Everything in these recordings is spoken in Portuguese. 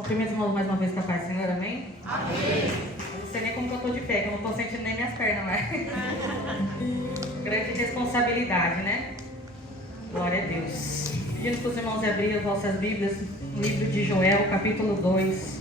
Cumprimento os irmãos mais uma vez com a paz do Senhor, amém? Amém. Eu não sei nem como que eu estou de pé, que eu não estou sentindo nem minhas pernas mais. Grande responsabilidade, né? Glória a Deus. Pedindo para os irmãos abrirem as vossas Bíblias no livro de Joel, capítulo 2.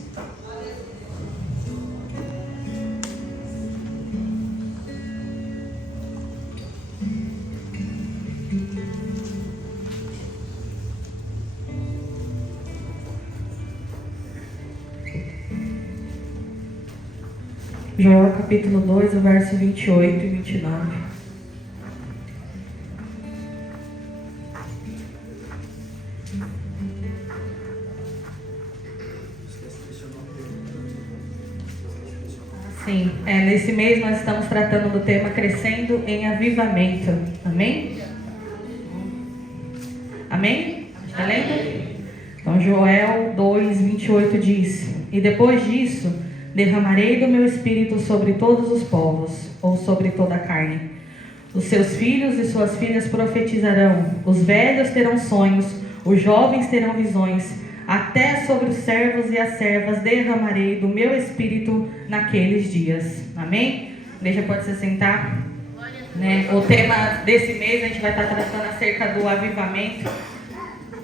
Joel capítulo 2, o verso 28 e 29. Sim, nesse mês nós estamos tratando do tema Crescendo em Avivamento. Amém? Amém? Está lendo? Então Joel 2, 28 diz: E depois disso derramarei do meu espírito sobre todos os povos, ou sobre toda a carne. Os seus filhos e suas filhas profetizarão, os velhos terão sonhos, os jovens terão visões, até sobre os servos e as servas derramarei do meu espírito naqueles dias. Amém? A igreja pode se sentar. O tema desse mês a gente vai estar tratando acerca do avivamento.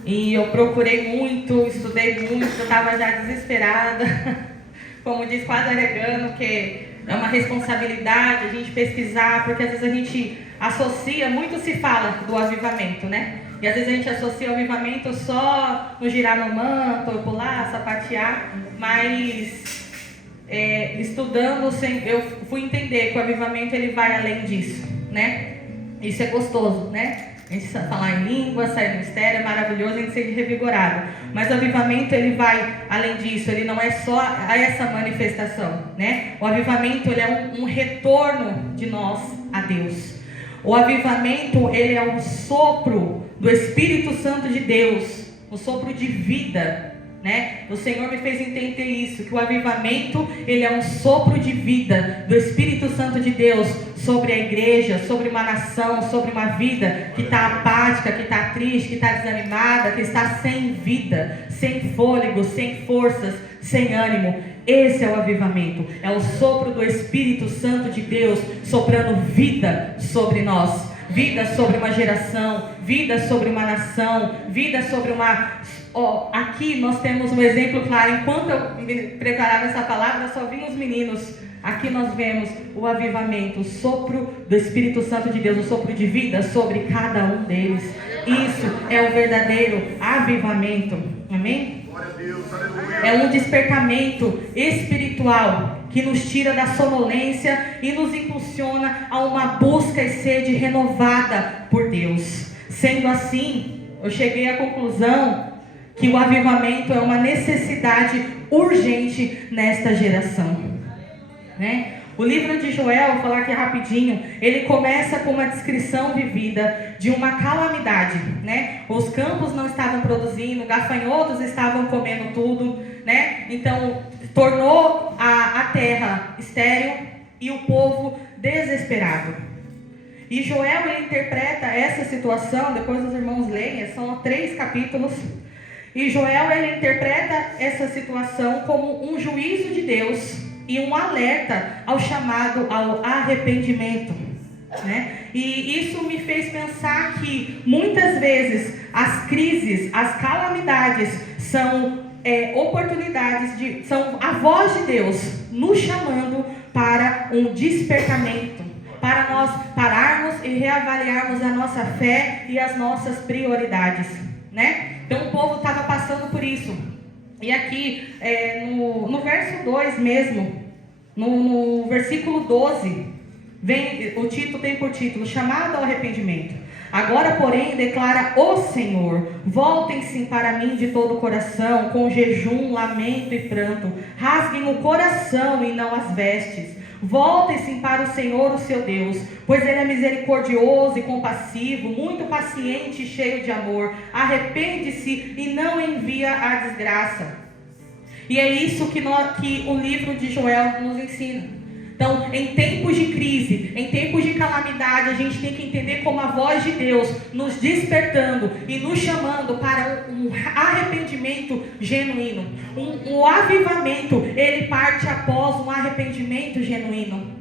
E eu procurei muito, estudei muito, eu estava já desesperada. Como diz quase alegando, que é uma responsabilidade a gente pesquisar, porque às vezes a gente associa, muito se fala do avivamento, né? E às vezes a gente associa o avivamento só no girar no manto, ou pular, sapatear, mas estudando, eu fui entender que o avivamento ele vai além disso, né? Isso é gostoso, né? A gente falar em língua, sair do mistério, é maravilhoso, a gente ser revigorado. Mas o avivamento, ele vai além disso, ele não é só essa manifestação, né? O avivamento, ele é um retorno de nós a Deus. O avivamento, ele é um sopro do Espírito Santo de Deus, um sopro de vida, né? O Senhor me fez entender isso, que o avivamento, ele é um sopro de vida do Espírito Santo de Deus sobre a igreja, sobre uma nação, sobre uma vida que está apática, que está triste, que está desanimada, que está sem vida, sem fôlego, sem forças, sem ânimo. Esse é o avivamento, é o sopro do Espírito Santo de Deus soprando vida sobre nós, vida sobre uma geração, vida sobre uma nação, vida sobre uma... Aqui nós temos um exemplo claro. Enquanto eu me preparava essa palavra, só vinham os meninos. Aqui nós vemos o avivamento, o sopro do Espírito Santo de Deus, o sopro de vida sobre cada um deles. Isso é o verdadeiro avivamento. Amém? É um despertamento espiritual que nos tira da sonolência e nos impulsiona a uma busca e sede renovada por Deus. Sendo assim, eu cheguei à conclusão que o avivamento é uma necessidade urgente nesta geração, né? O livro de Joel, vou falar aqui rapidinho, ele começa com uma descrição vivida de uma calamidade, né? Os campos não estavam produzindo, gafanhotos estavam comendo tudo, né? Então, tornou a terra estéril e o povo desesperado. E Joel, ele interpreta essa situação, depois os irmãos leem, são 3 capítulos. E Joel, ele interpreta essa situação como um juízo de Deus e um alerta ao chamado ao arrependimento, né? E isso me fez pensar que muitas vezes as crises, as calamidades são oportunidades, são a voz de Deus nos chamando para um despertamento, para nós pararmos e reavaliarmos a nossa fé e as nossas prioridades, né? Então o povo estava passando por isso. E aqui no verso 2 mesmo, no versículo 12, o título tem por título chamado ao arrependimento. Agora, porém, declara o Senhor: voltem-se para mim de todo o coração, com jejum, lamento e pranto. Rasguem o coração e não as vestes. Voltem-se para o Senhor, o seu Deus, pois Ele é misericordioso e compassivo, muito paciente e cheio de amor. Arrepende-se e não envia a desgraça. E é isso que o livro de Joel nos ensina. Então, em tempos de crise, em tempos de calamidade, a gente tem que entender como a voz de Deus nos despertando e nos chamando para um arrependimento genuíno. Um avivamento, ele parte após um arrependimento genuíno.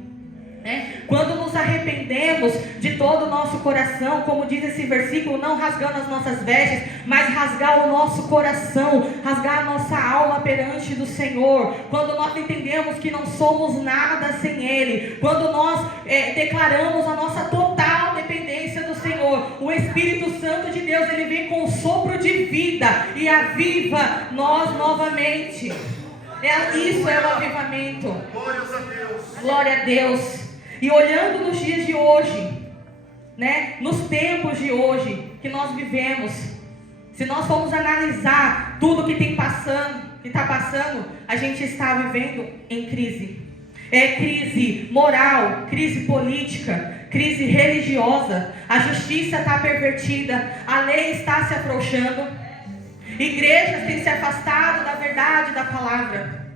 Quando nos arrependemos de todo o nosso coração, como diz esse versículo, não rasgando as nossas vestes, mas rasgar o nosso coração, rasgar a nossa alma perante do Senhor. Quando nós entendemos que não somos nada sem Ele, quando nós declaramos a nossa total dependência do Senhor, o Espírito Santo de Deus, ele vem com um sopro de vida e aviva nós novamente. Isso é o avivamento. Glória a Deus. E olhando nos dias de hoje, nos tempos de hoje que nós vivemos, se nós formos analisar tudo que está passando, a gente está vivendo em crise. Crise moral, crise política, crise religiosa, a justiça está pervertida, a lei está se afrouxando, igrejas têm se afastado da verdade da palavra,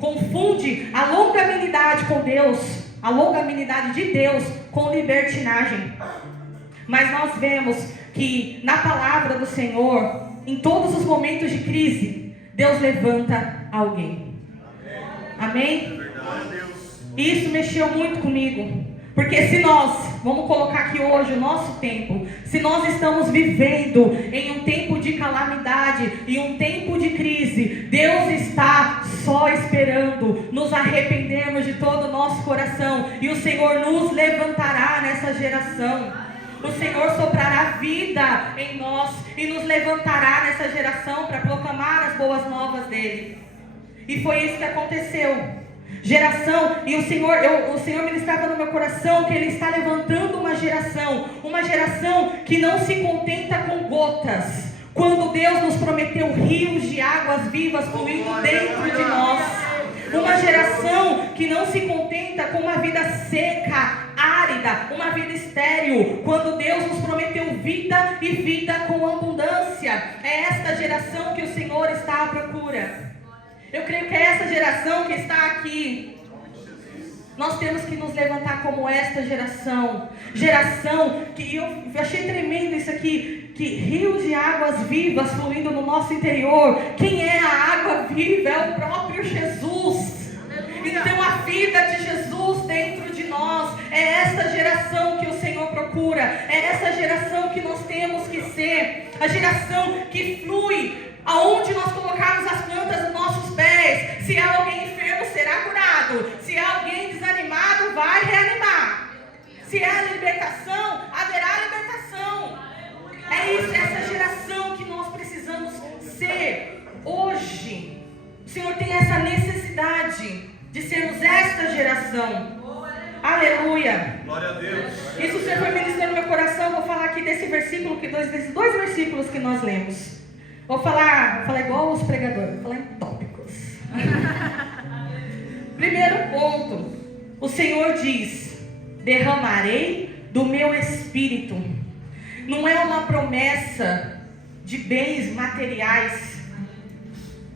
confunde a longanimidade com Deus, a longanimidade de Deus com libertinagem. Mas nós vemos que na palavra do Senhor, em todos os momentos de crise, Deus levanta alguém. Amém? Isso mexeu muito comigo, porque se nós, vamos colocar aqui hoje o nosso tempo, se nós estamos vivendo em um tempo de calamidade, em um tempo de crise, Deus está só esperando nos arrependermos de todo o nosso coração, e o Senhor nos levantará nessa geração. O Senhor soprará vida em nós e nos levantará nessa geração para proclamar as boas novas dele. E foi isso que aconteceu. Geração, e o Senhor ministrava no meu coração que Ele está levantando uma geração que não se contenta com gotas, quando Deus nos prometeu rios de águas vivas fluindo dentro de nós. Uma geração que não se contenta com uma vida seca, árida, uma vida estéril, quando Deus nos prometeu vida e vida com abundância. É esta geração que o Senhor está à procura. Eu creio que é essa geração que está aqui. Nós temos que nos levantar como esta geração. Geração que eu achei tremendo isso aqui, que rios de águas vivas fluindo no nosso interior. Quem é a água viva? É o próprio Jesus. Então a vida de Jesus dentro de nós. É essa geração que o Senhor procura. É essa geração que nós temos que ser. A geração que flui aonde nós colocarmos as plantas dos nossos pés. Se há alguém enfermo, será curado. Se há alguém desanimado, vai reanimar. Se há libertação, haverá libertação. É isso, essa geração que nós precisamos ser hoje. O Senhor tem essa necessidade de sermos esta geração. Aleluia. Glória a Deus. Isso o Senhor foi ministrando no meu coração. Vou falar aqui desse versículo, desses dois versículos que nós lemos. Vou falar igual os pregadores, vou falar em tópicos. Primeiro ponto, o Senhor diz: derramarei do meu espírito. Não é uma promessa de bens materiais,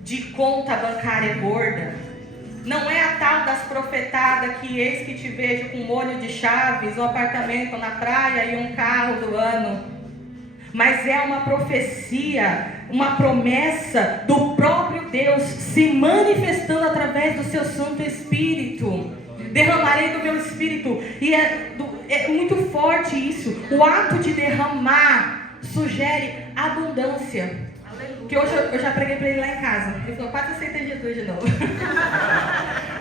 de conta bancária gorda. Não é a tal das profetadas que eis que te vejo com molho de chaves, um apartamento na praia e um carro do ano. Mas é uma profecia, uma promessa do próprio Deus se manifestando através do seu Santo Espírito. Derramarei do meu Espírito. E é muito forte isso. O ato de derramar sugere abundância. Que hoje eu já preguei para ele lá em casa. Ele falou: quase aceitei Jesus de novo.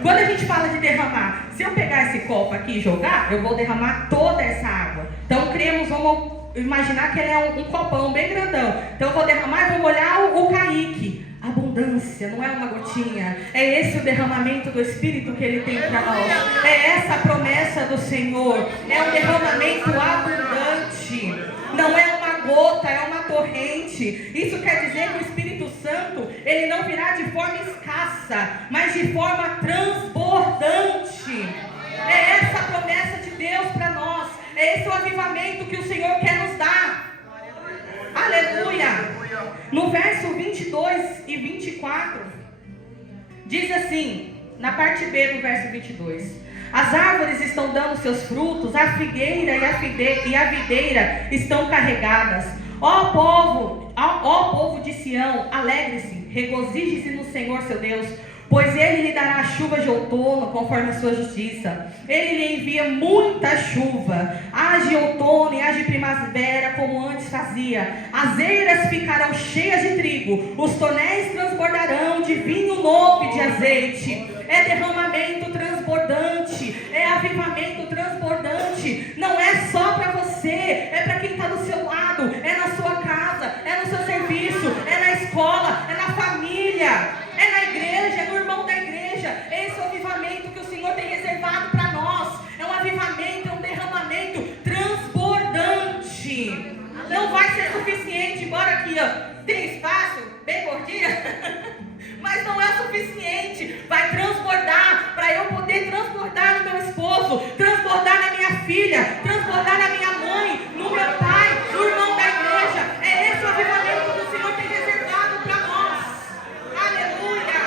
Quando a gente fala de derramar, se eu pegar esse copo aqui e jogar, eu vou derramar toda essa água. Então vamos imaginar que ele é um copão bem grandão. Então eu vou derramar e vou molhar o Kaique. Abundância, não é uma gotinha. É esse o derramamento do Espírito que Ele tem para nós. É essa a promessa do Senhor. É um derramamento abundante. Não é uma gota, é uma torrente. Isso quer dizer que o Espírito Santo, ele não virá de forma escassa, mas de forma transbordante. É essa a promessa de Deus para nós. É esse o avivamento que o Senhor quer nos dar. Aleluia. No verso 22 e 24, diz assim, na parte B do verso 22: As árvores estão dando seus frutos, a figueira e a videira estão carregadas. Ó povo de Sião, alegre-se, regozije-se no Senhor seu Deus, pois Ele lhe dará a chuva de outono conforme a sua justiça. Ele lhe envia muita chuva, haja outono e haja primavera como antes fazia. As eiras ficarão cheias de trigo, os tonéis transbordarão de vinho novo e de azeite. É derramamento transbordante, é avivamento transbordante. Não é só para você, é para quem está do seu lado, é na sua casa, é no seu serviço, é na escola, é na família, é na igreja, é no irmão da igreja. Esse é o avivamento que o Senhor tem reservado para nós. É um avivamento, é um derramamento transbordante. Não vai ser suficiente, embora aqui tem espaço, bem gordinha. Mas não é suficiente. Vai transbordar para eu poder transbordar no meu esposo, transbordar na minha filha, transbordar na minha mãe, no meu pai, no irmão da igreja. É esse o avivamento que o Senhor tem reservado para nós. Aleluia!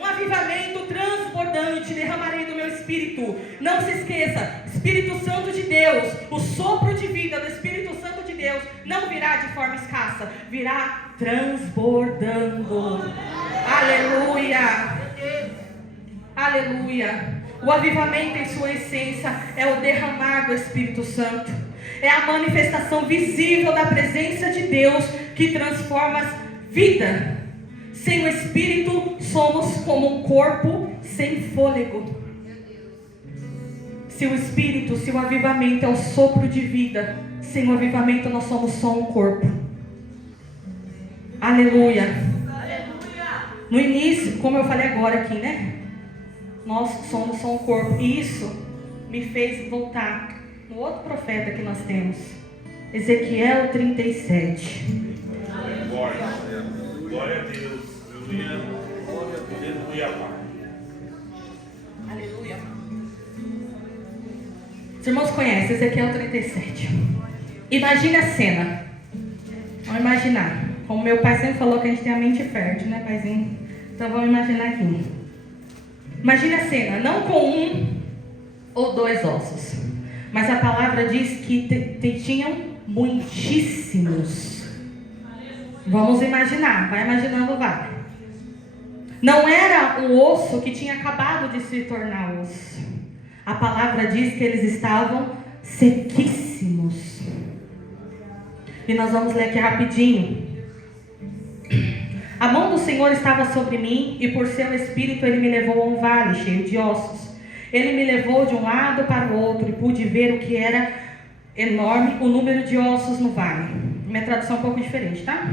Um avivamento transbordante. Derramarei do meu espírito. Não se esqueça, Espírito Santo de Deus, o sopro de vida do Espírito Santo de Deus não virá de forma escassa, virá transbordando. Aleluia! Aleluia! O avivamento em sua essência é o derramar do Espírito Santo. É a manifestação visível da presença de Deus que transforma vida. Sem o Espírito, somos como um corpo sem fôlego. Se o Espírito, se o avivamento é o sopro de vida, sem o avivamento nós somos só um corpo. Aleluia! No início, como eu falei agora aqui, né? Nós somos só um corpo. E isso me fez voltar no outro profeta que nós temos, Ezequiel 37. Glória a Deus. Aleluia. Aleluia. Os irmãos conhecem Ezequiel 37. Imagine a cena. Vamos imaginar. Como meu pai sempre falou que a gente tem a mente fértil, né, paizinho? Então vamos imaginar aqui. Imagine a cena, não com um ou dois ossos, mas a palavra diz que tinham muitíssimos. Vamos imaginar, vai imaginando, vai. Não era um osso que tinha acabado de se tornar osso. A palavra diz que eles estavam sequíssimos. E nós vamos ler aqui rapidinho. A mão do Senhor estava sobre mim, e por seu espírito ele me levou a um vale cheio de ossos. Ele me levou de um lado para o outro, e pude ver o que era enorme o número de ossos no vale. Minha tradução é um pouco diferente, tá?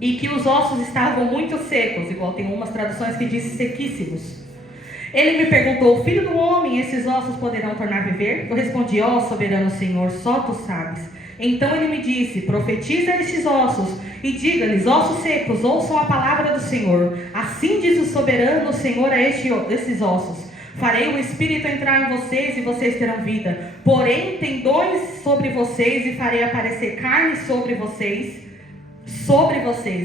E que os ossos estavam muito secos, igual tem umas traduções que dizem sequíssimos. Ele me perguntou: filho do homem, esses ossos poderão tornar a viver? Eu respondi: ó soberano Senhor, só tu sabes. Então ele me disse: profetiza estes ossos e diga-lhes: ossos secos, ouçam a palavra do Senhor. Assim diz o soberano Senhor a esses ossos: farei o Espírito entrar em vocês e vocês terão vida. Porém tendões sobre vocês, e farei aparecer carne sobre vocês,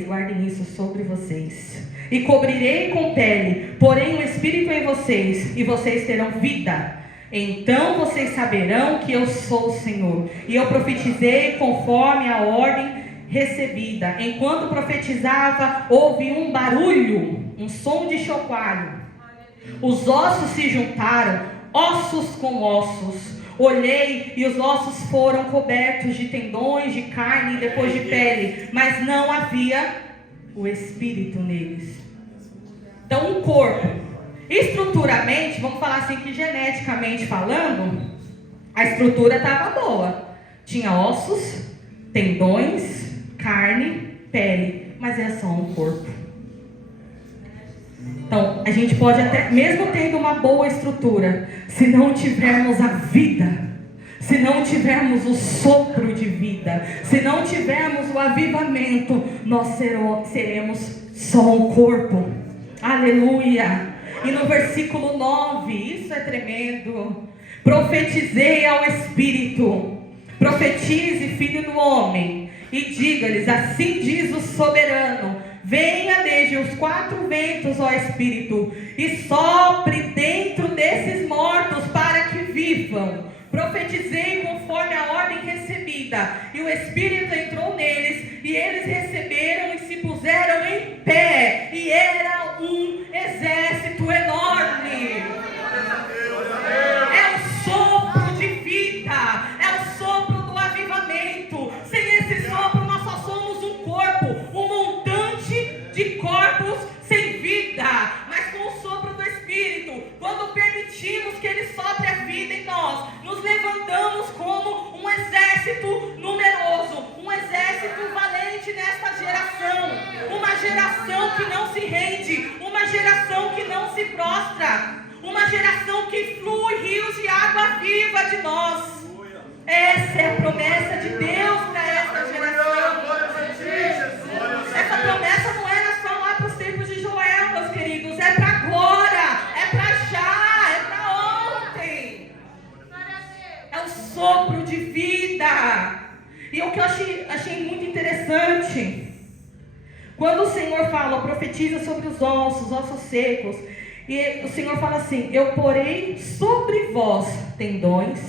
guardem isso, sobre vocês. E cobrirei com pele, porém o Espírito em vocês, e vocês terão vida. Então vocês saberão que eu sou o Senhor. E eu profetizei conforme a ordem recebida. Enquanto profetizava, houve um barulho, um som de chocalho. Os ossos se juntaram, ossos com ossos. Olhei e os ossos foram cobertos de tendões, de carne e depois de pele, mas não havia o Espírito neles. Então um corpo, estruturalmente, vamos falar assim que geneticamente falando, a estrutura estava boa. Tinha ossos, tendões, carne, pele, mas é só um corpo. Então, a gente pode até, mesmo tendo uma boa estrutura, se não tivermos a vida, se não tivermos o sopro de vida, se não tivermos o avivamento, nós seremos só um corpo. Aleluia! E no versículo 9, isso é tremendo. Profetizei ao Espírito: profetize, filho do homem, e diga-lhes: assim diz o soberano, venha desde os 4 ventos, ó Espírito, e sopre dentro desses mortos para que vivam. Profetizei conforme a ordem recebida, e o Espírito entrou neles, e eles receberam e se puseram em pé, e era um exército enorme. É o sopro de vida, é o sopro do avivamento. Sem esse sopro nós só somos um corpo, um montante de corpos sem vida. Mas com o sopro do Espírito, quando permitimos que Ele sopre a vida em nós, nos levantamos como um exército numeroso, um exército valente nesta geração. Uma geração que não se rende, uma geração que não se prostra, uma geração que flui rios de água viva de nós. Essa é a promessa de Deus para essa geração. Essa promessa não era só lá para os tempos de Joel, meus queridos. É para agora, é para já, é para ontem. É o sopro de vida. E o que eu achei muito interessante, quando o Senhor fala, profetiza sobre os ossos secos, e o Senhor fala assim: eu porei sobre vós tendões,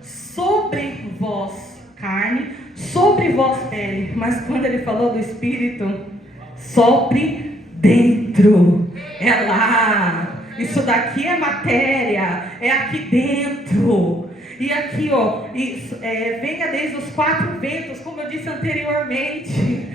sobre vós carne, sobre vós pele. Mas quando Ele falou do Espírito, sopre dentro. É lá. Isso daqui é matéria, é aqui dentro. E aqui, ó, venha desde os 4 ventos, como eu disse anteriormente.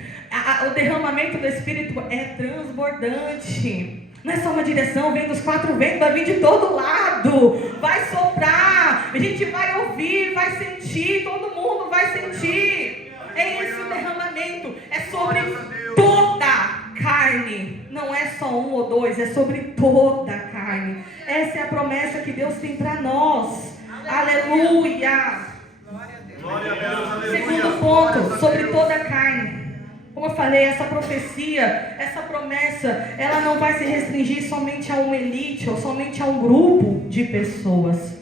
O derramamento do Espírito é transbordante. Não é só uma direção, vem dos 4 ventos, vai vir de todo lado, vai soprar, a gente vai ouvir, vai sentir, todo mundo vai sentir. É esse o derramamento, é sobre toda a carne, não é só 1 ou 2, é sobre toda a carne. Essa é a promessa que Deus tem para nós. Aleluia! Glória a Deus, aleluia. Segundo ponto, sobre toda a carne. Como eu falei, essa profecia, essa promessa, ela não vai se restringir somente a uma elite ou somente a um grupo de pessoas.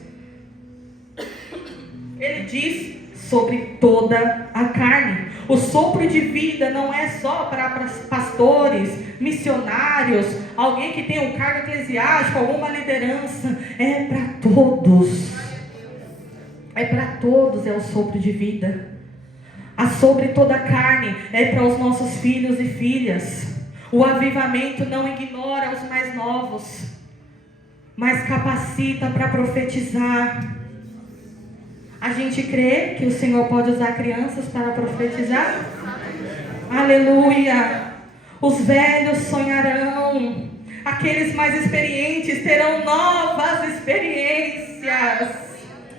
Ele diz sobre toda a carne. O sopro de vida não é só para pastores, missionários, alguém que tem um cargo eclesiástico, alguma liderança. É para todos. É para todos, é o sopro de vida. A sobre toda a carne é para os nossos filhos e filhas. O avivamento não ignora os mais novos, mas capacita para profetizar. A gente crê que o Senhor pode usar crianças para profetizar? Aleluia! Os velhos sonharão, aqueles mais experientes terão novas experiências.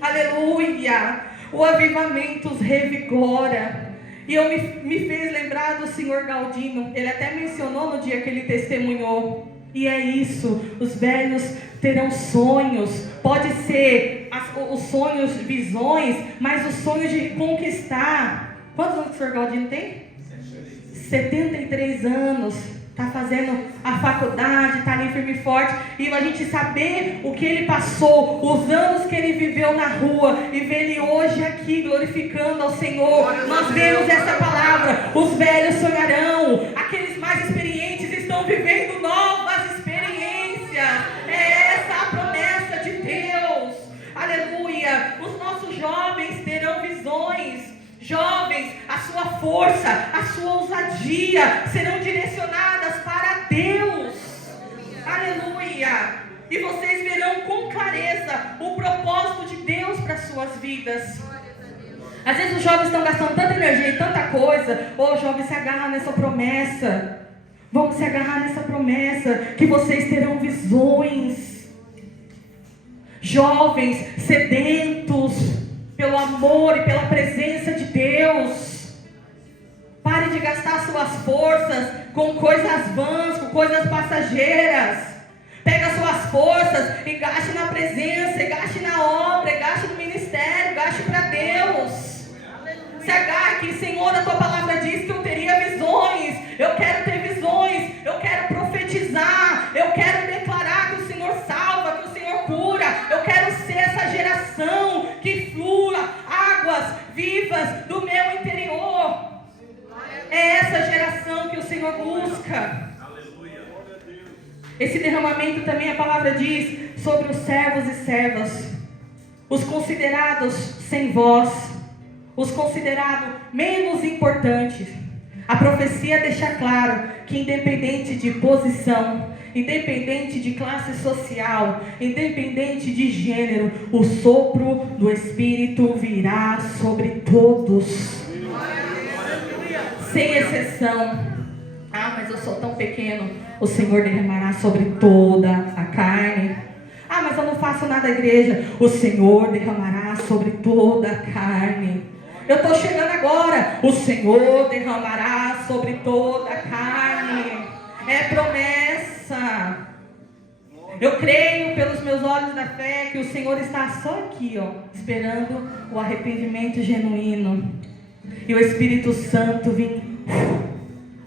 Aleluia! O avivamento os revigora. E me fez lembrar do senhor Galdino. Ele até mencionou no dia que ele testemunhou. E é isso, os velhos terão sonhos. Pode ser os sonhos, visões, mas os sonhos de conquistar. Quantos anos o senhor Galdino tem? 73 anos. Está fazendo a faculdade, está ali firme e forte. E a gente saber o que ele passou, os anos que ele viveu na rua, e ver ele hoje aqui glorificando ao Senhor. Nós vemos essa palavra: os velhos sonharão, aqueles mais experientes estão vivendo novas experiências. É essa a promessa de Deus. Aleluia. Os nossos jovens terão visões. Jovens, a sua força, a sua ousadia serão direcionadas para Deus. Aleluia. E vocês verão com clareza o propósito de Deus para as suas vidas. Às vezes os jovens estão gastando tanta energia e tanta coisa. Ô, jovens, se agarra nessa promessa. Vamos se agarrar nessa promessa, que vocês terão visões. Jovens sedentos pelo amor e pela presença de Deus. Pare de gastar suas forças com coisas vãs, com coisas passageiras. Pega suas forças e gaste na presença, e gaste na obra, e gaste no ministério, gaste para Deus. Se agarre que, Senhor, a tua palavra diz que eu teria visões. Eu quero ter visões, eu quero profetizar, eu quero declarar que o Senhor salva, que o Senhor cura. Eu quero ser essa geração que flua águas vivas do meu interior. É essa geração que o Senhor busca. derramamento também a palavra diz sobre os servos e servas, os considerados sem voz, os considerados menos importantes. A profecia deixa claro que independente de posição, independente de classe social, independente de gênero, o sopro do Espírito virá sobre todos, sem exceção. Ah, mas eu sou tão pequeno. O Senhor derramará sobre toda a carne. Ah, mas eu não faço nada na igreja. O Senhor derramará sobre toda a carne. Eu estou chegando agora. O Senhor derramará sobre toda a carne. É promessa. Eu creio pelos meus olhos da fé que o Senhor está só aqui, esperando o arrependimento genuíno. E o Espírito Santo vir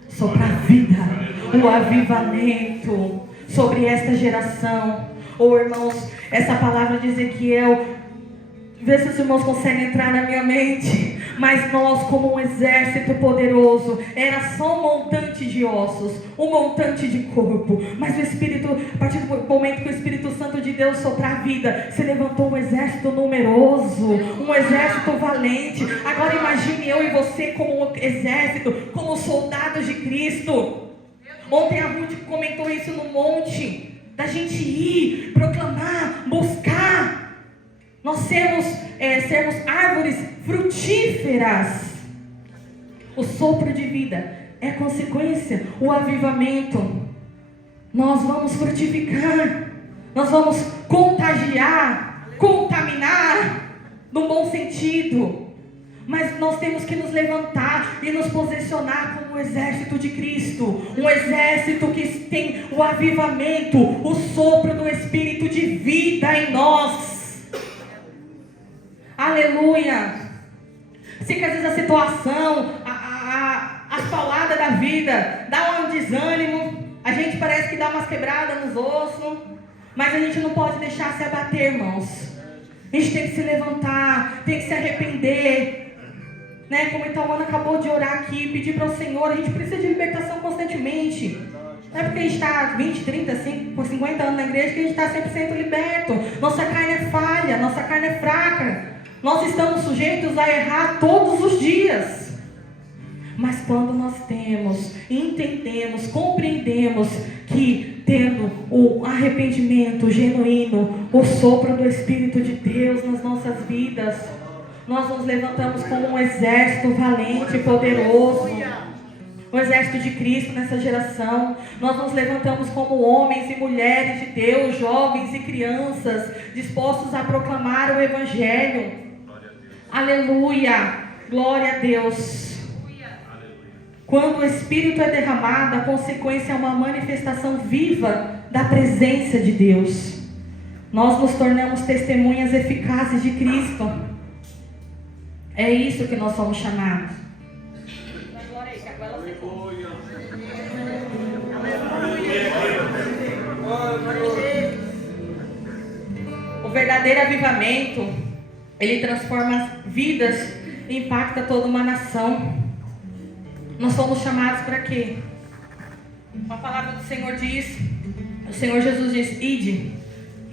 soprar vida, o avivamento sobre esta geração. Irmãos, essa palavra de Ezequiel, vê se os irmãos conseguem entrar na minha mente. Mas nós, como um exército poderoso, era só um montante de ossos, um montante de corpo. Mas o Espírito, a partir do momento que o Espírito Santo de Deus soprar a vida, se levantou um exército numeroso, um exército valente. Agora imagine eu e você como um exército, como soldados de Cristo. Ontem a Ruth comentou isso no monte, da gente ir, proclamar, buscar. Nós sermos árvores frutíferas. O sopro de vida é consequência, o avivamento. Nós vamos frutificar, nós vamos contagiar, contaminar, no bom sentido. Mas nós temos que nos levantar e nos posicionar como o exército de Cristo. Um exército que tem o avivamento, o sopro do Espírito de vida em nós. Aleluia. Se que às vezes a situação, as palavras da vida dá um desânimo, a gente parece que dá umas quebradas nos ossos, mas a gente não pode deixar se abater, irmãos. A gente tem que se levantar, tem que se arrepender, né? Como então a Ana acabou de orar aqui, pedir para o Senhor. A gente precisa de libertação constantemente. Não é porque a gente está 20, 30, 50 anos na igreja que a gente está 100% liberto. Nossa carne é falha, nossa carne é fraca. Nós estamos sujeitos a errar todos os dias. Mas quando nós temos, entendemos, compreendemos que tendo o arrependimento genuíno, o sopro do Espírito de Deus nas nossas vidas, nós nos levantamos como um exército valente e poderoso. O exército de Cristo nessa geração. Nós nos levantamos como homens e mulheres de Deus, jovens e crianças, dispostos a proclamar o Evangelho. Aleluia, glória a Deus. Quando o Espírito é derramado, a consequência é uma manifestação viva da presença de Deus. Nós nos tornamos testemunhas eficazes de Cristo. É isso que nós somos chamados. O verdadeiro avivamento, ele transforma vidas e impacta toda uma nação. Nós somos chamados para quê? A palavra do Senhor diz, o Senhor Jesus diz, ide.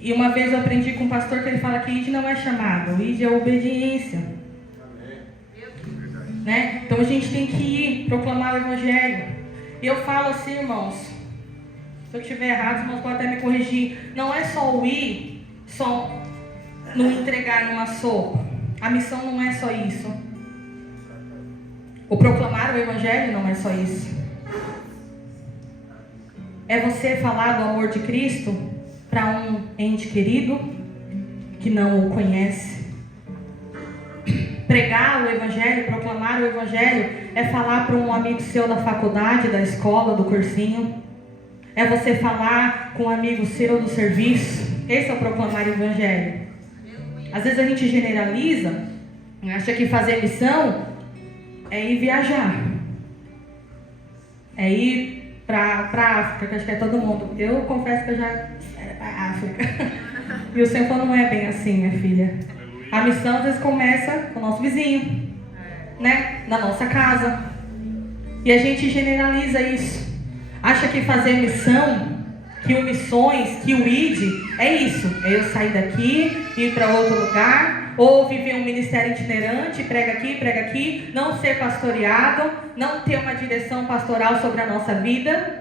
E uma vez eu aprendi com um pastor que ele fala que ide não é chamado, ide é obediência. Né? Então a gente tem que ir proclamar o Evangelho. E eu falo assim, irmãos, se eu estiver errado, os irmãos podem até me corrigir. Não é só o ir, só não entregar numa sopa. A missão não é só isso. O proclamar o Evangelho não é só isso. É você falar do amor de Cristo para um ente querido que não o conhece. Pregar o Evangelho, proclamar o Evangelho é falar para um amigo seu da faculdade, da escola, do cursinho. É você falar com um amigo seu do serviço. Esse é o proclamar o Evangelho. Às vezes a gente generaliza, acha que fazer missão é ir viajar, é ir para a África, que acho que é todo mundo. Eu confesso que eu já era para a África. E o Senhor falou, não é bem assim, minha filha. A missão às vezes começa com o nosso vizinho, né? Na nossa casa. E a gente generaliza isso. Acha que fazer missão que o missões, que o ID, é isso. É eu sair daqui, ir para outro lugar, ou viver um ministério itinerante, prega aqui, não ser pastoreado, não ter uma direção pastoral sobre a nossa vida.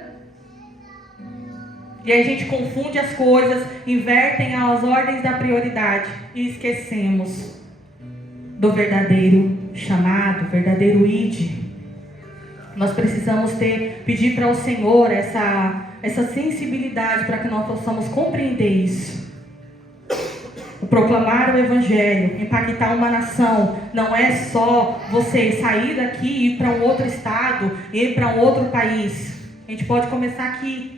E aí a gente confunde as coisas, invertem as ordens da prioridade e esquecemos do verdadeiro chamado, verdadeiro ID. Nós precisamos pedir para o Senhor essa sensibilidade para que nós possamos compreender isso. O proclamar o Evangelho, impactar uma nação, não é só você sair daqui e ir para um outro estado, ir para um outro país. A gente pode começar aqui.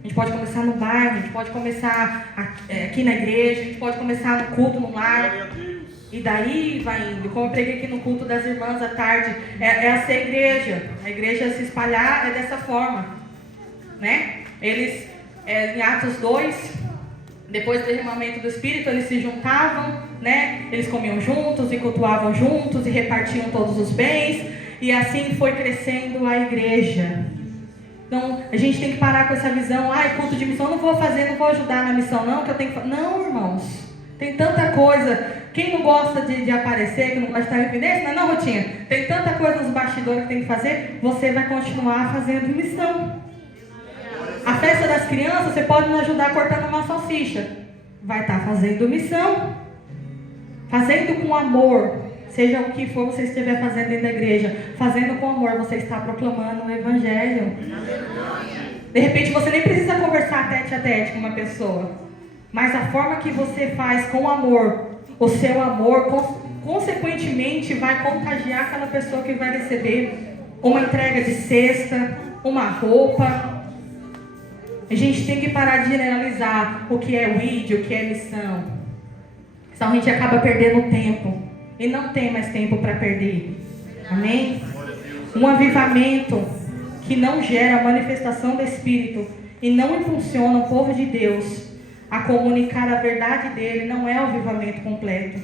A gente pode começar no bairro, a gente pode começar aqui na igreja, a gente pode começar no culto, no lar. E daí vai indo. Como eu preguei aqui no culto das irmãs à tarde, é a ser igreja. A igreja se espalhar é dessa forma, né? Eles, em Atos 2, depois do derramamento do Espírito, eles se juntavam, né? Eles comiam juntos e cultuavam juntos e repartiam todos os bens. E assim foi crescendo a igreja. Então, a gente tem que parar com essa visão, culto de missão, não vou fazer, não vou ajudar na missão, não, que eu tenho que fazer. Não, irmãos, tem tanta coisa. Quem não gosta de aparecer, que não gosta de estar em evidência, não, Rutinha, tem tanta coisa nos bastidores que tem que fazer, você vai continuar fazendo missão. A festa das crianças, você pode nos ajudar cortando uma salsicha, vai estar fazendo missão, fazendo com amor. Seja o que for você estiver fazendo dentro da igreja, fazendo com amor, você está proclamando o Evangelho. De repente você nem precisa conversar tete a tete com uma pessoa, mas a forma que você faz com amor, o seu amor, consequentemente vai contagiar aquela pessoa que vai receber uma entrega de cesta, uma roupa. A gente tem que parar de generalizar o que é o ID, o que é missão. Senão a gente acaba perdendo tempo. E não tem mais tempo para perder. Amém? Um avivamento que não gera a manifestação do Espírito e não impulsiona o povo de Deus a comunicar a verdade dele não é o avivamento completo.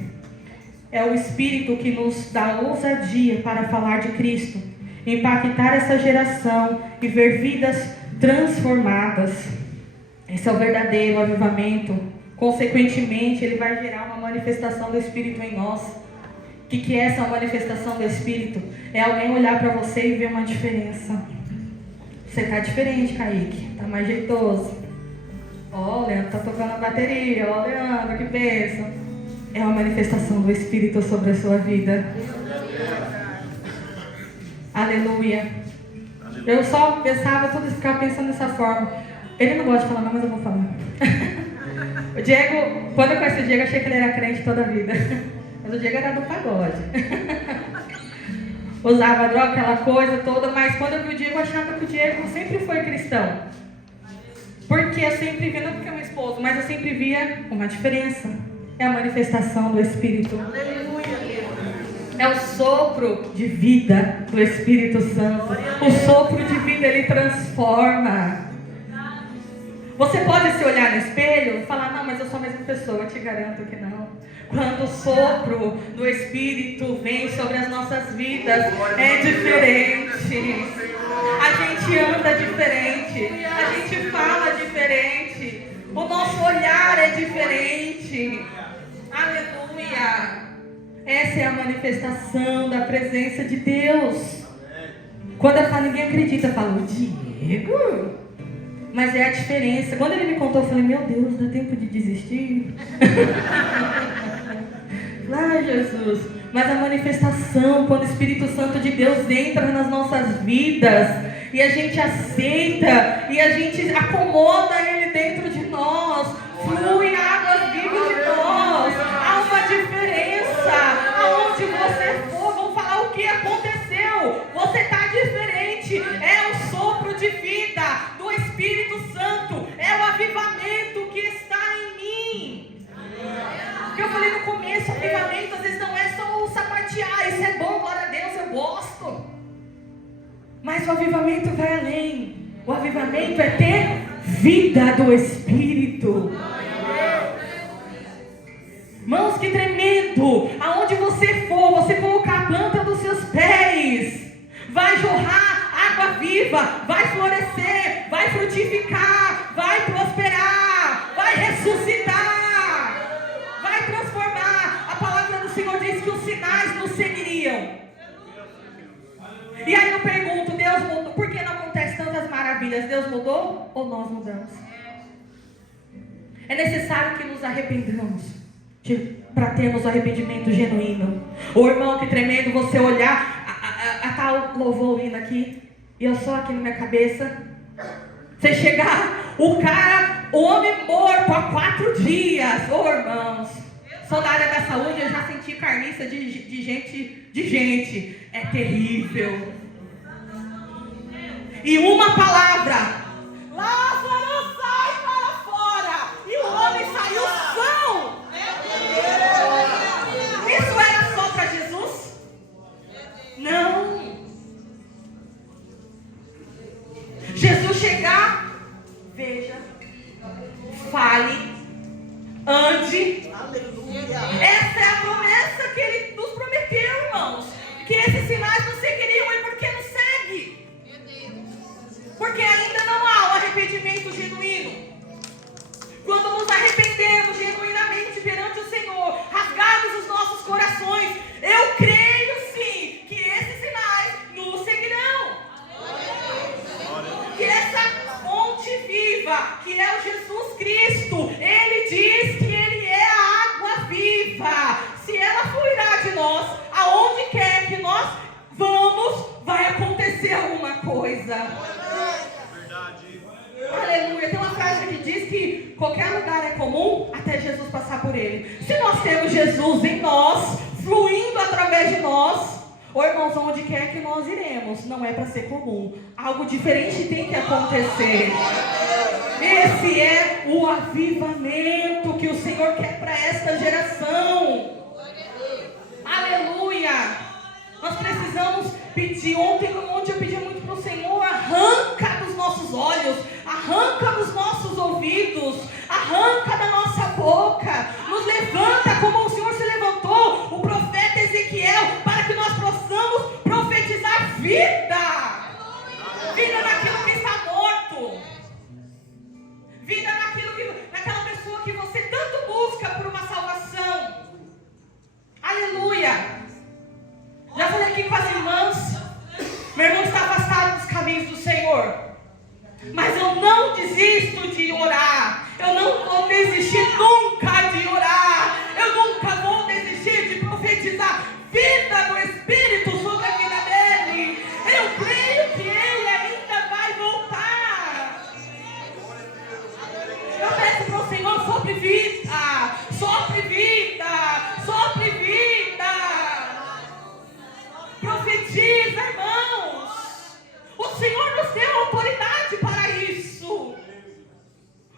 É o Espírito que nos dá ousadia para falar de Cristo, impactar essa geração e ver vidas transformadas. Esse é o verdadeiro avivamento. Consequentemente, ele vai gerar uma manifestação do Espírito em nós. O que é essa manifestação do Espírito? É alguém olhar para você e ver uma diferença. Você está diferente, Kaique. Está mais jeitoso. Ó, o Leandro está tocando a bateria. Ó, Leandro, que bênção. É uma manifestação do Espírito sobre a sua vida. Aleluia. Eu só pensava tudo isso, ficava pensando dessa forma. Ele não gosta de falar, não, mas eu vou falar. O Diego, quando eu conheci o Diego, eu achei que ele era crente toda a vida. Mas o Diego era do pagode. Usava droga, aquela coisa toda, mas quando eu vi o Diego, eu achava que o Diego sempre foi cristão. Porque eu sempre via, não porque é meu esposo, mas eu sempre via uma diferença. É a manifestação do Espírito. É o sopro de vida do Espírito Santo. O sopro de vida, ele transforma. Você pode se olhar no espelho e falar, não, mas eu sou a mesma pessoa, eu te garanto que não. Quando o sopro do Espírito vem sobre as nossas vidas, é diferente. A gente anda diferente, a gente fala diferente, o nosso olhar é diferente. Aleluia! Essa é a manifestação da presença de Deus. Quando eu falo, ninguém acredita, eu falo, Diego? Mas é a diferença. Quando ele me contou, eu falei, meu Deus, dá tempo de desistir? Jesus. Mas a manifestação, quando o Espírito Santo de Deus entra nas nossas vidas, e a gente aceita, e a gente acomoda ele dentro de nós, flui águas vivas de nós. Há uma diferença. Aonde você for, vão falar o que aconteceu. Você está diferente. É o sopro de vida do Espírito Santo. É o avivamento que está em mim. Porque eu falei no começo, o avivamento às vezes não é só o sapatear. Isso é bom, glória a Deus, eu gosto. Mas o avivamento vai além. O avivamento é ter vida do Espírito. Mãos, que tremendo! Aonde você for, você colocar a planta dos seus pés, vai jorrar água viva, vai florescer, vai frutificar, vai mudou ou nós mudamos? É necessário que nos arrependamos para termos o arrependimento genuíno. O irmão, que tremendo você olhar a tal louvor vindo aqui e eu só aqui na minha cabeça. Você chegar, o homem morto há 4 dias. Ô irmãos, sou da área da saúde, eu já senti carniça de gente. É terrível. E uma palavra: Lázaro, sai para fora. E o homem saiu são. Isso era só para Jesus? Não. Jesus chegar, veja, fale, ande. Essa é a promessa que ele nos prometeu, irmãos. Que esses sinais não seguiriam, e por que não segue? Porque ainda não há um arrependimento genuíno. Quando nos arrependemos genuinamente perante o Senhor, rasgarmos os nossos corações, eu creio sim que esses sinais nos seguirão. Que essa fonte viva, que é o Jesus Cristo, Ele diz que Ele é a água viva. Se ela fluirá de nós, aonde quer que nós vamos, vai acontecer alguma coisa. Verdade. Aleluia. Tem uma frase que diz que qualquer lugar é comum até Jesus passar por ele. Se nós temos Jesus em nós, fluindo através de nós, irmãos, onde quer que nós iremos, não é para ser comum. Algo diferente tem que acontecer. Esse é o avivamento que o Senhor quer para esta geração. Aleluia. Nós precisamos pedir. Ontem eu pedi muito para o Senhor: arranca dos nossos olhos, arranca dos nossos ouvidos, arranca da nossa boca, nos levanta como o Senhor se levantou, o profeta Ezequiel, para que nós possamos profetizar vida naquilo que está morto, vida naquela pessoa que você tanto busca por uma salvação. Aleluia. Já falei aqui com as irmãs, meu irmão está afastado dos caminhos do Senhor, mas eu não desisto de orar, eu não vou desistir nunca de orar, eu nunca vou desistir de profetizar vida do Espírito sobre a vida dele. Eu creio que ele ainda vai voltar. Eu peço para o Senhor: sopre vida, sopre vida, sopre vida. Profetiza, irmãos. O Senhor nos deu autoridade para isso.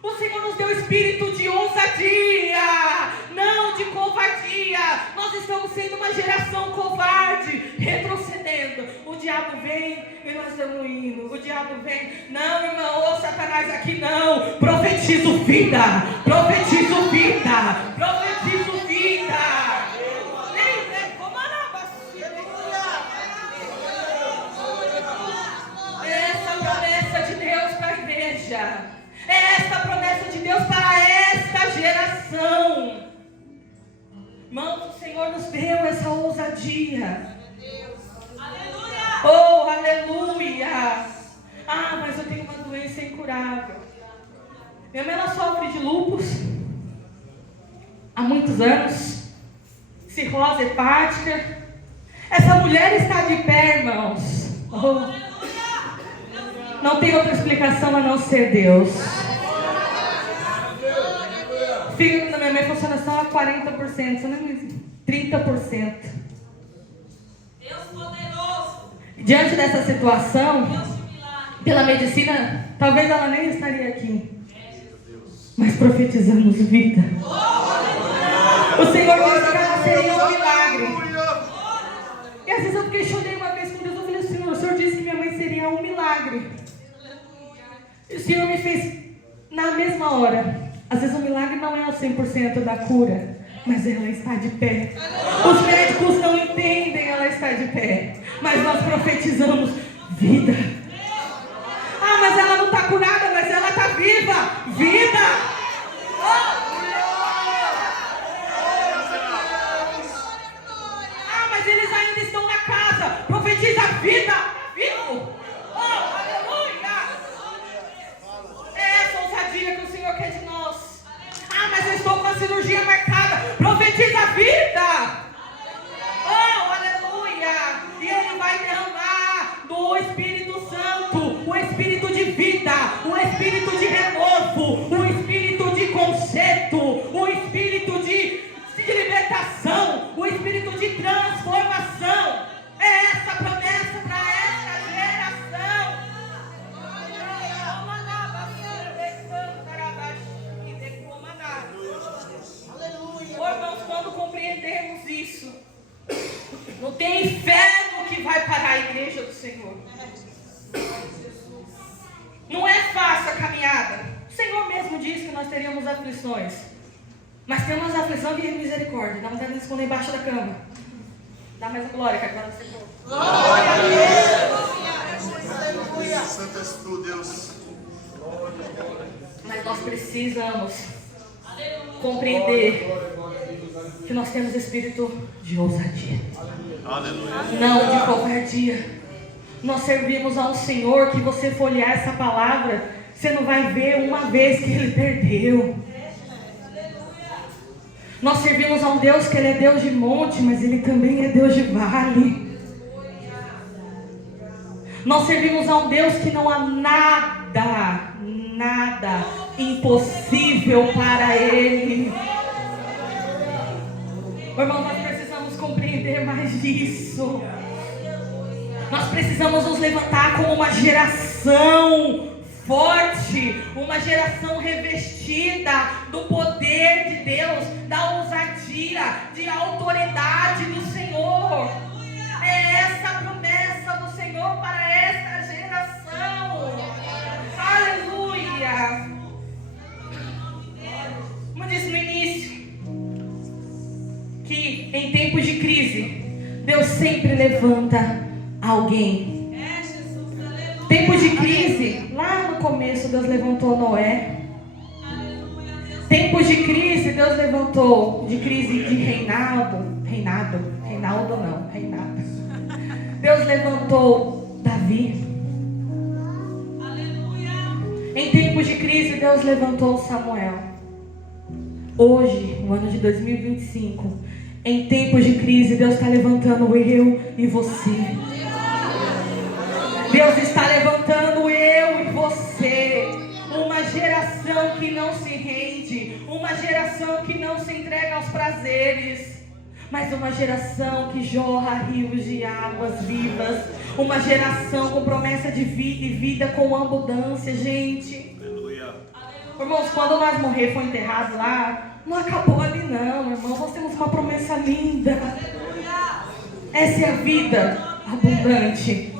O Senhor nos deu espírito de ousadia, não de covardia. Nós estamos sendo uma geração covarde, retrocedendo. O diabo vem e nós estamos indo. O diabo vem. Não, irmão, ô Satanás, aqui não. Profetizo vida, profetizo vida, profetizo vida. Esta promessa de Deus para esta geração. Irmãos, o Senhor nos deu essa ousadia. Aleluia. Oh, aleluia. Ah, mas eu tenho uma doença incurável. Minha mãe, ela sofre de lúpus há muitos anos, cirrose hepática. Essa mulher está de pé, irmãos. Oh. Não tem outra explicação a não ser Deus. O fígado da minha mãe funciona só a 40%, só nem 30%. Deus poderoso. Diante dessa situação, pela medicina, talvez ela nem estaria aqui. Mas profetizamos vida. O Senhor disse que ela seria um milagre. E às vezes eu questionei uma vez com Deus, eu falei: Senhor, o Senhor disse que minha mãe seria um milagre. E o Senhor me fez na mesma hora. Às vezes o milagre não é o 100% da cura, mas ela está de pé. Os médicos não entendem, ela está de pé. Mas nós profetizamos vida. Ah, mas ela não está curada, mas ela está viva. Vida! Ah, mas eles ainda estão na casa. Profetiza vida. Vivo. Oh, aleluia! liturgia marcada. Profetiza a vida. Oh, aleluia. E Ele vai derramar do Espírito Santo o espírito de vida, o espírito de renovo, o espírito de conserto, o espírito de libertação, o espírito de transformação. É essa a promessa para esta geração. Irmãos, quando compreendermos isso, não tem inferno que vai parar a igreja do Senhor. Não é fácil a caminhada. O Senhor mesmo disse que nós teríamos aflições. Mas temos aflição de misericórdia. Dá vontade de esconder embaixo da cama. Dá mais a glória que agora você for. Glória a Deus. Santo és tu, Deus. Mas nós precisamos compreender que nós temos espírito de ousadia. Aleluia. Não de covardia. Nós servimos a um Senhor que você for olhar essa palavra, você não vai ver uma vez que Ele perdeu. Nós servimos a um Deus que Ele é Deus de monte, mas Ele também é Deus de vale. Nós servimos a um Deus que não há nada impossível para Ele. Irmão, nós precisamos compreender mais disso. Nós precisamos nos levantar como uma geração forte, uma geração revestida do poder de Deus, da ousadia, de autoridade do Senhor. É essa a promessa do Senhor para esta geração. Aleluia. Como eu disse no início, que em tempos de crise, Deus sempre levanta alguém. Tempos de crise, lá no começo Deus levantou Noé. Tempos de crise, Deus levantou, de crise de Reinaldo. Deus levantou Davi. Em tempos de crise, Deus levantou Samuel. Hoje, no ano de 2025, em tempos de crise, Deus está levantando eu e você. Deus está levantando eu e você. Uma geração que não se rende. Uma geração que não se entrega aos prazeres. Mas uma geração que jorra rios de águas vivas. Uma geração com promessa de vida e vida com abundância, gente. Aleluia. Irmãos, quando nós morrer for enterrado lá, não acabou ali não, irmão. Nós temos uma promessa linda. Essa é a vida abundante.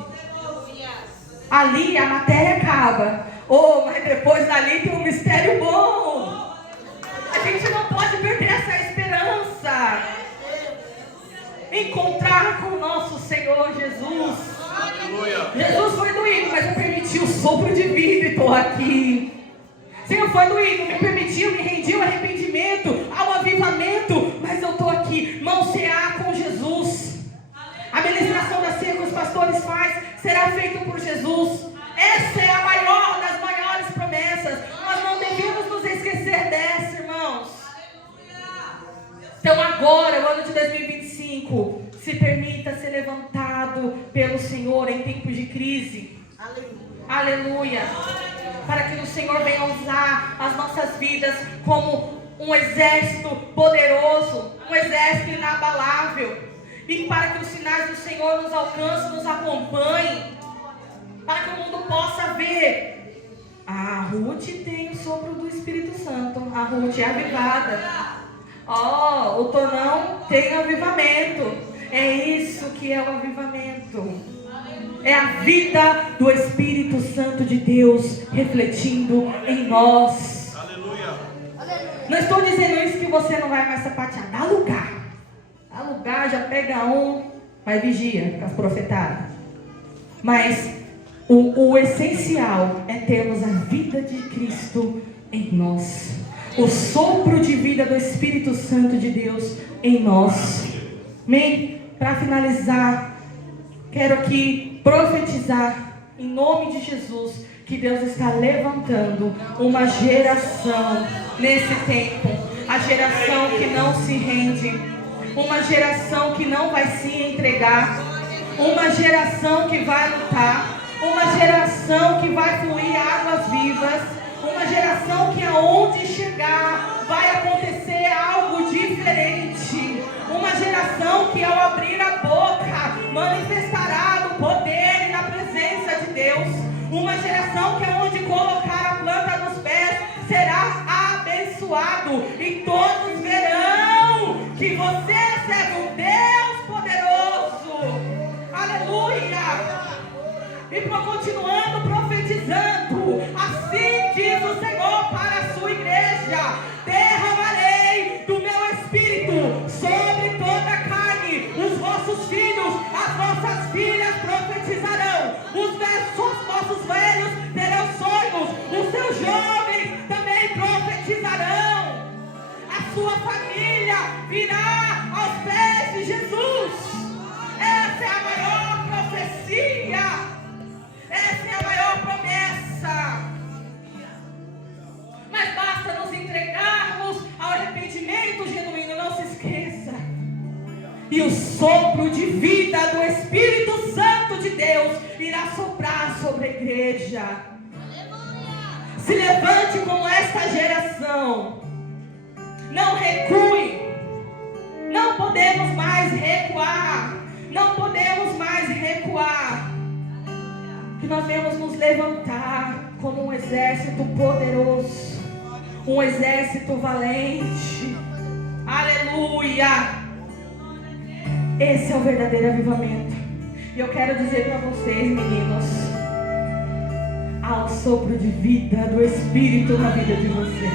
Ali a matéria acaba. Oh, mas depois dali tem um mistério bom. A gente não pode perder essa esperança. Encontrar com o nosso Senhor Jesus. Aleluia. Jesus foi doído, mas me permitiu o sopro de vida e estou aqui. Senhor, foi doído, me permitiu, me rendiu arrependimento, ao avivamento, mas eu estou aqui, mão cear com Jesus. A ministração da ceia que os pastores fazem será feita por Jesus. Essa é a maior das maiores promessas. Nós não devemos nos esquecer dessa, irmãos. Então agora, o ano de 2025, se permita ser levantado pelo Senhor em tempos de crise. Aleluia. Para que o Senhor venha usar as nossas vidas como um exército poderoso, um exército inabalável. E para que os sinais do Senhor nos alcancem, nos acompanhem. Para que o mundo possa ver. A Ruth tem o sopro do Espírito Santo. A Ruth é avivada. O Tonão tem avivamento. É isso que é o avivamento. É a vida do Espírito Santo de Deus refletindo em nós. Aleluia. Não estou dizendo isso que você não vai mais sapatear. Dá lugar. Dá lugar, já pega um. Mas vigia com as profetadas. Mas o essencial é termos a vida de Cristo em nós. O sopro de vida do Espírito Santo de Deus em nós. Amém? Para finalizar, quero aqui profetizar em nome de Jesus que Deus está levantando uma geração nesse tempo. A a geração que não se rende, uma geração que não vai se entregar, uma geração que vai lutar, uma geração que vai fluir águas vivas, uma geração que aonde chegar vai acontecer algo diferente, uma geração que ao abrir a boca manifestará do poder e da presença de Deus, uma geração que aonde colocar a planta dos pés será abençoado, e todos verão que você serve um Deus poderoso. Aleluia! E continuando profetizando, assim diz o Senhor para a sua igreja: derramarei do meu espírito sobre toda a carne, os vossos filhos, as vossas filhas profetizarão, os vossos velhos terão sonhos, os seus jovens também profetizarão, a sua família virá aos pés de Jesus. Essa é a maior profecia. Essa é a maior promessa. Mas basta nos entregarmos ao arrependimento genuíno, não se esqueça. E o sopro de vida do Espírito Santo de Deus irá soprar sobre a igreja. Se levante como esta geração. Não recue. Não podemos mais recuar. Não podemos mais recuar. Que nós devemos nos levantar como um exército poderoso, um exército valente. Aleluia! Esse é o verdadeiro avivamento. E eu quero dizer para vocês, meninos, há um sopro de vida do Espírito na vida de vocês.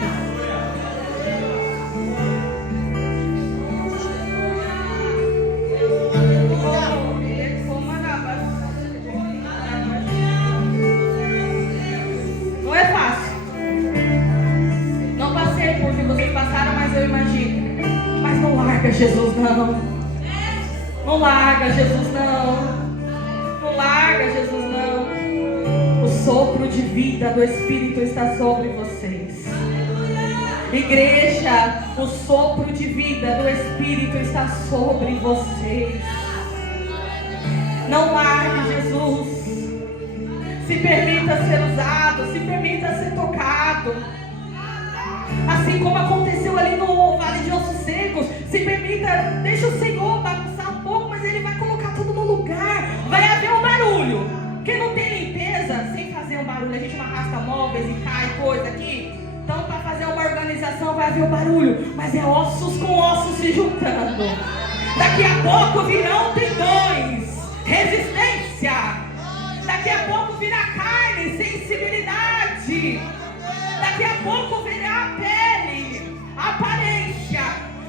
Jesus não. Não larga Jesus não. Não larga Jesus não. O sopro de vida do Espírito está sobre vocês. Igreja, o sopro de vida do Espírito está sobre vocês. Não largue Jesus. Se permita ser usado, se permita ser tocado. Assim como aconteceu ali no Vale de Ossos Secos, se permita, deixa o Senhor bagunçar um pouco, mas Ele vai colocar tudo no lugar. Vai haver um barulho. Quem não tem limpeza, sem fazer um barulho, a gente não arrasta móveis e cai coisa aqui. Então, para fazer uma organização, vai haver um barulho, mas é ossos com ossos se juntando. Daqui a pouco virão tendões, resistência. Daqui a pouco virá carne, sensibilidade. Daqui a pouco virá a pele, a aparência.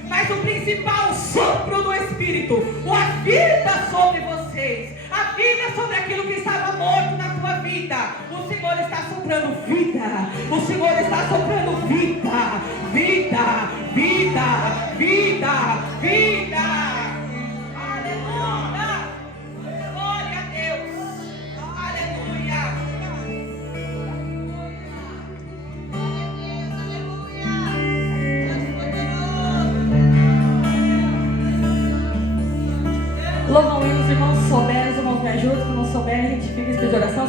Mas o principal, o sopro do Espírito, a vida sobre vocês, a vida sobre aquilo que estava morto na tua vida. O Senhor está soprando vida. O Senhor está soprando vida. Vida, vida, vida, vida. Louvam os irmãos, souberem, os irmãos me ajudam, se não souberem, a gente fica em oração.